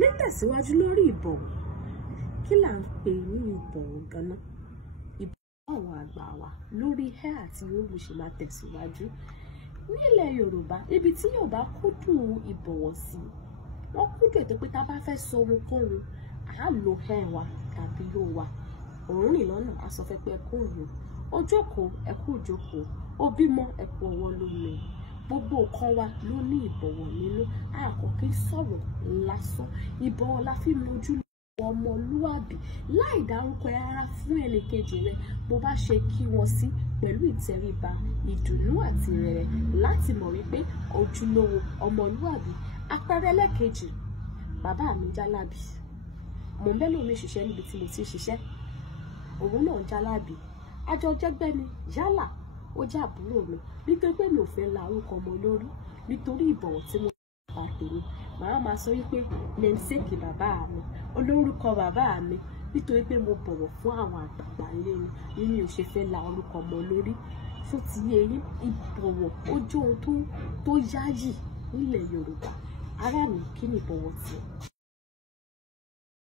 Nítẹ̀síwájú lórí ìbọ̀wọ̀, kí là ń pè ní ìbọ̀wọ̀ ganan? Ìbọ̀wọ̀ àwọn àgbà wa lórí ẹ àti yóò ṣe máa tẹ̀síwájú. Nílẹ̀ Yorùbá, ibi tí Yorùbá kúndùn ìbọ̀wọ̀ sí, wọ́n kúndùn ètò pé tá bá fẹ́ sọ ohunkóhun, à lo ẹ wa tàbí yóò wa. Òun rìn lọ́nà, a sọ fẹ́ pé ẹ kú òun. Ó jókòó, ẹ kú ìjókòó. Ó bímọ, ẹ kú ọwọ́ lómi. Gbogbo nǹkan wa ló ní ìbọ̀wọ̀ nínú. A kò kí ń sọ̀rọ̀ lásán. Ìbọ̀wọ̀ la fi mojú ọmọlúwàbí láì dárúkọ ara fún ẹnìkejì rẹ bó bá ṣe kí wọn sí pẹ̀lú ìtẹríba, ìdùnnú àti ìrẹ̀lẹ̀ láti mọ̀ wípé ojúlówó ọmọlúwàbí. Àpẹẹrẹ ẹlẹ́kejì, bàbá mi jálábì. Mò ń bẹ́lò mi ṣiṣẹ́ níbi tí mo ti ṣiṣẹ́. Òun náà jálábì. Àjọ jẹ́gbẹ́ ni yálà ó jẹ́ àbúrò mi nítorí pé mi ò fẹ́ la orúkọ ọmọ lórí nítorí ìbọ̀wọ̀ tí mo bá tèmi. Màá máa sọ wípé namesake bàbá mi, olórúkọ bàbá mi, nítorí pé mo bọ̀wọ̀ fún àwọn àgbààgbà ilé ni mi ò ṣe fẹ́ la orúkọ ọmọ lórí. Fún ti yín, ìbọ̀wọ̀ ó jẹ́ ohun tó yáyì nílẹ̀ Yorùbá. Ará mi, kí ni ìbọ̀wọ̀ tiẹ̀?